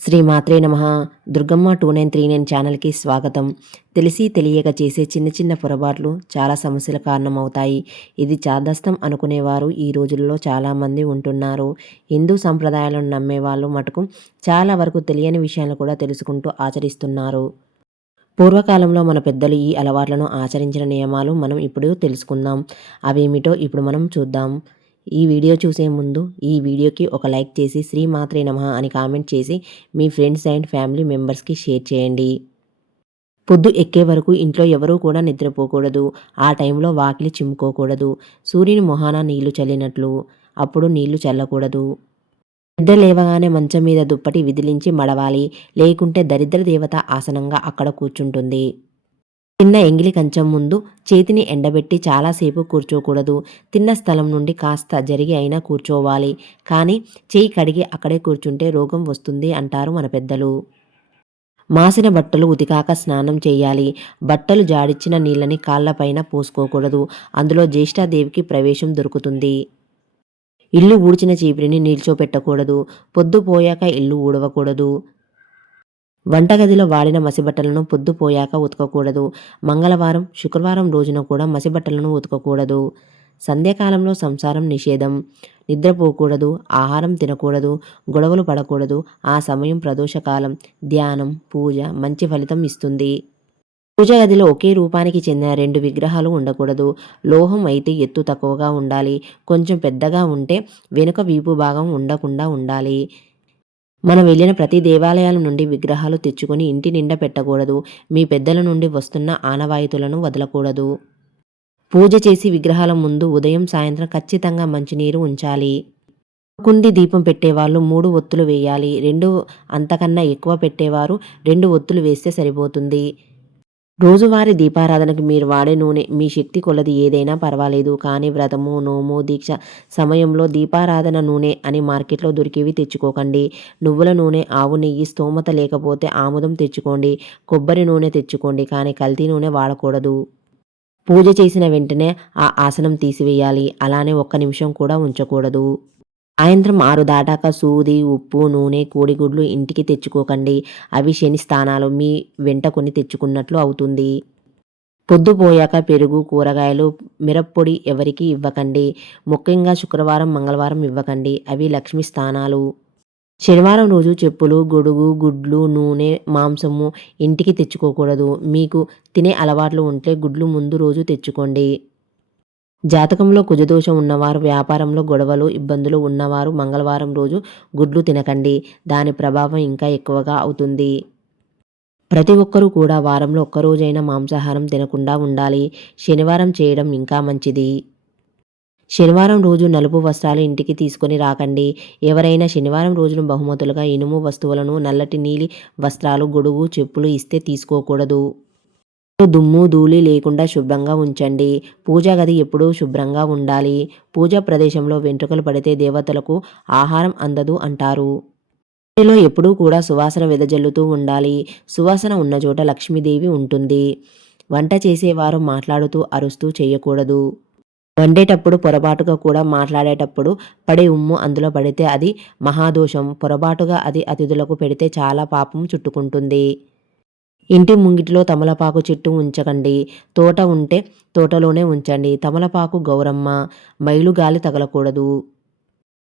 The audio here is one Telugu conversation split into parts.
శ్రీ మాత్రే నమః. దుర్గమ్మ 2939 ఛానల్కి స్వాగతం. తెలిసి తెలియక చేసే చిన్న చిన్న పొరపాట్లు చాలా సమస్యల కారణమవుతాయి. ఇది చాదస్తం అనుకునేవారు ఈ రోజుల్లో చాలామంది ఉంటున్నారు. హిందూ సంప్రదాయాలను నమ్మేవాళ్ళు మటుకు చాలా వరకు తెలియని విషయాలను కూడా తెలుసుకుంటూ ఆచరిస్తున్నారు. పూర్వకాలంలో మన పెద్దలు ఈ అలవాట్లను ఆచరించిన నియమాలు మనం ఇప్పుడు తెలుసుకుందాం. అవేమిటో ఇప్పుడు మనం చూద్దాం. ఈ వీడియో చూసే ముందు ఈ వీడియోకి ఒక లైక్ చేసి శ్రీ మాత్రే నమః అని కామెంట్ చేసి మీ ఫ్రెండ్స్ అండ్ ఫ్యామిలీ మెంబర్స్కి షేర్ చేయండి. పొద్దు ఎక్కే వరకు ఇంట్లో ఎవరూ కూడా నిద్రపోకూడదు. ఆ టైంలో వాకిలి చిమ్ముకోకూడదు. సూర్యుని మొహాన నీళ్లు చల్లినట్లు అప్పుడు నీళ్లు చల్లకూడదు. నిద్ర లేవగానే మంచం మీద దుప్పటి విదిలించి మడవాలి. లేకుంటే దరిద్ర దేవత ఆసనంగా అక్కడ కూర్చుంటుంది. తిన్న ఎంగిలి కంచం ముందు చేతిని ఎండబెట్టి చాలాసేపు కూర్చోకూడదు. తిన్న స్థలం నుండి కాస్త జరిగి అయినా కూర్చోవాలి. కానీ చేయి కడిగి అక్కడే కూర్చుంటే రోగం వస్తుంది అంటారు మన పెద్దలు. మాసిన బట్టలు ఉతికాక స్నానం చేయాలి. బట్టలు జాడిచ్చిన నీళ్ళని కాళ్ళపైన పోసుకోకూడదు. అందులో జ్యేష్ఠాదేవికి ప్రవేశం దొరుకుతుంది. ఇల్లు ఊడ్చిన చీపిరిని నిల్చోపెట్టకూడదు. పొద్దుపోయాక ఇల్లు ఊడవకూడదు. వంటగదిలో వాడిన మసిబట్టలను పొద్దుపోయాక ఉతకకూడదు. మంగళవారం, శుక్రవారం రోజున కూడా మసిబట్టలను ఉతకకూడదు. సంధ్యాకాలంలో సంసారం నిషేధం. నిద్రపోకూడదు. ఆహారం తినకూడదు. గొడవలు పడకూడదు. ఆ సమయం ప్రదోషకాలం. ధ్యానం, పూజ మంచి ఫలితం ఇస్తుంది. పూజ గదిలో ఒకే రూపానికి చెందిన 2 విగ్రహాలు ఉండకూడదు. లోహం అయితే ఎత్తు తక్కువగా ఉండాలి. కొంచెం పెద్దగా ఉంటే వెనుక వీపు భాగం ఉండకుండా ఉండాలి. మనం వెళ్ళిన ప్రతి దేవాలయాల నుండి విగ్రహాలు తెచ్చుకొని ఇంటి నిండా పెట్టకూడదు. మీ పెద్దల నుండి వస్తున్న ఆనవాయితులను వదలకూడదు. పూజ చేసి విగ్రహాల ముందు ఉదయం సాయంత్రం ఖచ్చితంగా మంచినీరు ఉంచాలి. కుంది దీపం పెట్టేవాళ్ళు 3 ఒత్తులు వేయాలి. 2 అంతకన్నా ఎక్కువ పెట్టేవారు 2 ఒత్తులు వేస్తే సరిపోతుంది. రోజువారీ దీపారాధనకు మీరు వాడే నూనె మీ శక్తి కొలది ఏదైనా పర్వాలేదు. కానీ వ్రతము, నోము, దీక్ష సమయంలో దీపారాధన నూనె అని మార్కెట్లో దొరికేవి తెచ్చుకోకండి. నువ్వుల నూనె, ఆవు నెయ్యి స్తోమత లేకపోతే ఆముదం తెచ్చుకోండి. కొబ్బరి నూనె తెచ్చుకోండి. కానీ కల్తీ నూనె వాడకూడదు. పూజ చేసిన వెంటనే ఆ ఆసనం తీసివేయాలి. అలానే ఒక్క నిమిషం కూడా ఉంచకూడదు. సాయంత్రం 6 దాటాక సూది, ఉప్పు, నూనె, కోడిగుడ్లు ఇంటికి తెచ్చుకోకండి. అవి శని స్థానాలు మీ వెంట కొని తెచ్చుకున్నట్లు అవుతుంది. పొద్దుపోయాక పెరుగు, కూరగాయలు, మిరప్పొడి ఎవరికీ ఇవ్వకండి. ముఖ్యంగా శుక్రవారం, మంగళవారం ఇవ్వకండి. అవి లక్ష్మి స్థానాలు. శనివారం రోజు చెప్పులు, గొడుగు, గుడ్లు, నూనె, మాంసము ఇంటికి తెచ్చుకోకూడదు. మీకు తినే అలవాట్లు ఉంటే గుడ్లు ముందు రోజు తెచ్చుకోండి. జాతకంలో కుజదోషం ఉన్నవారు, వ్యాపారంలో గొడవలు, ఇబ్బందులు ఉన్నవారు మంగళవారం రోజు గుడ్లు తినకండి. దాని ప్రభావం ఇంకా ఎక్కువగా అవుతుంది. ప్రతి ఒక్కరూ కూడా వారంలో ఒక్కరోజైనా మాంసాహారం తినకుండా ఉండాలి. శనివారం చేయడం ఇంకా మంచిది. శనివారం రోజు నలుపు వస్త్రాలు ఇంటికి తీసుకొని రాకండి. ఎవరైనా శనివారం రోజున బహుమతులుగా ఇనుము వస్తువులను, నల్లటి నీలి వస్త్రాలు, గొడుగు, చెప్పులు ఇస్తే తీసుకోకూడదు. దుమ్ము ధూళి లేకుండా శుభ్రంగా ఉంచండి. పూజా గది ఎప్పుడూ శుభ్రంగా ఉండాలి. పూజా ప్రదేశంలో వెంట్రుకలు పడితే దేవతలకు ఆహారం అందదు అంటారు. ఇంటిలో ఎప్పుడూ కూడా సువాసన వెదజల్లుతూ ఉండాలి. సువాసన ఉన్న చోట లక్ష్మీదేవి ఉంటుంది. వంట చేసేవారు మాట్లాడుతూ అరుస్తూ చేయకూడదు. వండేటప్పుడు పొరపాటుగా కూడా మాట్లాడేటప్పుడు పడే ఉమ్ము అందులో పడితే అది మహాదోషం. పొరపాటుగా అది అతిథులకు పెడితే చాలా పాపం చుట్టుకుంటుంది. ఇంటి ముంగిటిలో తమలపాకు చెట్టు ఉంచకండి. తోట ఉంటే తోటలోనే ఉంచండి. తమలపాకు గౌరమ్మ. మైలు గాలి తగలకూడదు.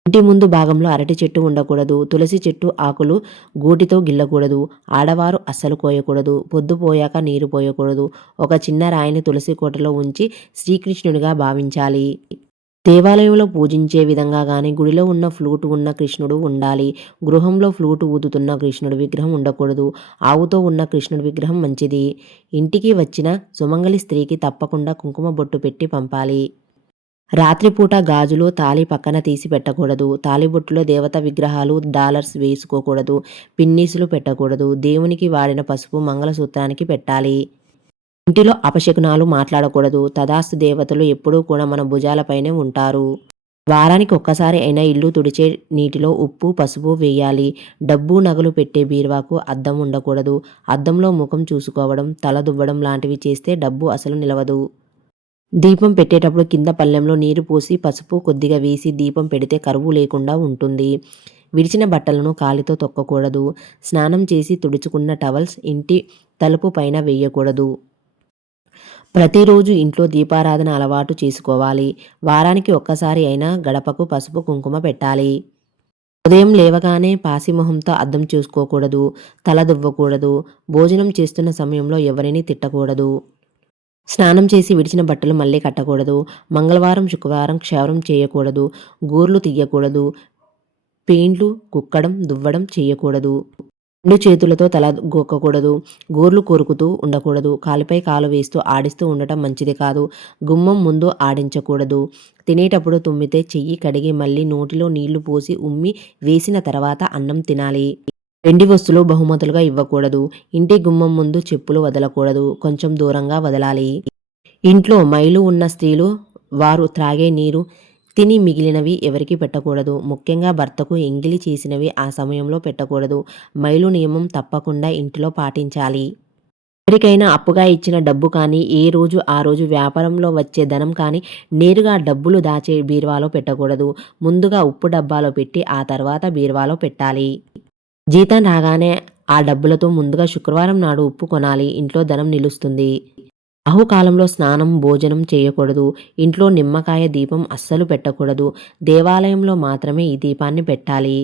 ఇంటి ముందు భాగంలో అరటి చెట్టు ఉండకూడదు. తులసి చెట్టు ఆకులు గూటితో గిల్లకూడదు. ఆడవారు అస్సలు కోయకూడదు. పొద్దుపోయాక నీరు పోయకూడదు. ఒక చిన్న రాయిని తులసి కోటలో ఉంచి శ్రీకృష్ణునిగా భావించాలి. దేవాలయంలో పూజించే విధంగా గాని గుడిలో ఉన్న ఫ్లూటు ఉన్న కృష్ణుడు ఉండాలి. గృహంలో ఫ్లూటు ఊదుతున్న కృష్ణుడి విగ్రహం ఉండకూడదు. ఆవుతో ఉన్న కృష్ణుడి విగ్రహం మంచిది. ఇంటికి వచ్చిన సుమంగళి స్త్రీకి తప్పకుండా కుంకుమ బొట్టు పెట్టి పంపాలి. రాత్రిపూట గాజులు, తాళి పక్కన తీసి పెట్టకూడదు. తాళిబొట్టులో దేవత విగ్రహాలు, డాలర్స్ వేసుకోకూడదు. పిన్నీసులు పెట్టకూడదు. దేవునికి వాడిన పసుపు మంగళసూత్రానికి పెట్టాలి. ఇంటిలో అపశకునాలు మాట్లాడకూడదు. తదాస్తు దేవతలు ఎప్పుడూ కూడా మన భుజాలపైనే ఉంటారు. వారానికి ఒక్కసారి అయినా ఇల్లు తుడిచే నీటిలో ఉప్పు, పసుపు వేయాలి. డబ్బు, నగలు పెట్టే బీరువాకు అద్దం ఉండకూడదు. అద్దంలో ముఖం చూసుకోవడం, తల దువ్వడం లాంటివి చేస్తే డబ్బు అసలు నిలవదు. దీపం పెట్టేటప్పుడు కింద పళ్ళెంలో నీరు పోసి పసుపు కొద్దిగా వేసి దీపం పెడితే కరువు లేకుండా ఉంటుంది. విడిచిన బట్టలను కాలితో తొక్కకూడదు. స్నానం చేసి తుడుచుకున్న టవల్స్ ఇంటి తలుపు పైన వేయకూడదు. ప్రతిరోజు ఇంట్లో దీపారాధన అలవాటు చేసుకోవాలి. వారానికి ఒక్కసారి అయినా గడపకు పసుపు కుంకుమ పెట్టాలి. ఉదయం లేవగానే పాసిమొహంతో అద్దం చూసుకోకూడదు. తల దువ్వకూడదు. భోజనం చేస్తున్న సమయంలో ఎవరిని తిట్టకూడదు. స్నానం చేసి విడిచిన బట్టలు మళ్ళీ కట్టకూడదు. మంగళవారం, శుక్రవారం క్షవరం చేయకూడదు. గోర్లు తీయకూడదు. పెయింట్లు కుక్కడం, దువ్వడం చేయకూడదు. రెండు చేతులతో తల గోక్కకూడదు. గోర్లు కొరుకుతూ ఉండకూడదు. కాలుపై కాలు వేస్తూ ఆడిస్తూ ఉండటం మంచిది కాదు. గుమ్మం ముందు ఆడించకూడదు. తినేటప్పుడు తుమ్మితే చెయ్యి కడిగి మళ్ళీ నోటిలో నీళ్లు పోసి ఉమ్మి వేసిన తర్వాత అన్నం తినాలి. వెండి వస్తువులు బహుమతులుగా ఇవ్వకూడదు. ఇంటి గుమ్మం ముందు చెప్పులు వదలకూడదు. కొంచెం దూరంగా వదలాలి. ఇంట్లో మైలు ఉన్న స్త్రీలు వారు త్రాగే నీరు తిని మిగిలినవి ఎవరికి పెట్టకూడదు. ముఖ్యంగా భర్తకు ఎంగిలి చేసినవి ఆ సమయంలో పెట్టకూడదు. మైలు నియమం తప్పకుండా ఇంటిలో పాటించాలి. ఎవరికైనా అప్పుగా ఇచ్చిన డబ్బు కానీ, ఏ రోజు ఆ రోజు వ్యాపారంలో వచ్చే ధనం కానీ నేరుగా డబ్బులు దాచే బీరువాలో పెట్టకూడదు. ముందుగా ఉప్పు డబ్బాలో పెట్టి ఆ తర్వాత బీరువాలో పెట్టాలి. జీతం రాగానే ఆ డబ్బులతో ముందుగా శుక్రవారం నాడు ఉప్పు కొనాలి. ఇంట్లో ధనం నిలుస్తుంది. రాహుకాలంలో స్నానం, భోజనం చేయకూడదు. ఇంట్లో నిమ్మకాయ దీపం అస్సలు పెట్టకూడదు. దేవాలయంలో మాత్రమే ఈ దీపాన్ని పెట్టాలి.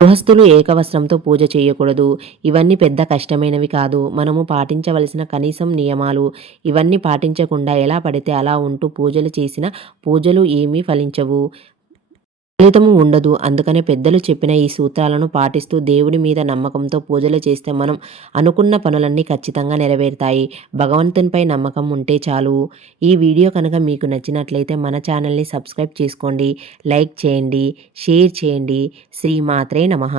గృహస్థులు ఏకవస్త్రంతో పూజ చేయకూడదు. ఇవన్నీ పెద్ద కష్టమైనవి కాదు. మనము పాటించవలసిన కనీసం నియమాలు. ఇవన్నీ పాటించకుండా ఎలా పడితే అలా ఉంటూ పూజలు చేసిన పూజలు ఏమీ ఫలించవు. ఫలితము ఉండదు. అందుకనే పెద్దలు చెప్పిన ఈ సూత్రాలను పాటిస్తూ దేవుడి మీద నమ్మకంతో పూజలు చేస్తే మనం అనుకున్న పనులన్నీ ఖచ్చితంగా నెరవేరుతాయి. భగవంతునిపై నమ్మకం ఉంటే చాలు. ఈ వీడియో కనుక మీకు నచ్చినట్లయితే మన ఛానల్ని సబ్స్క్రైబ్ చేసుకోండి. లైక్ చేయండి. షేర్ చేయండి. శ్రీమాత్రే నమః.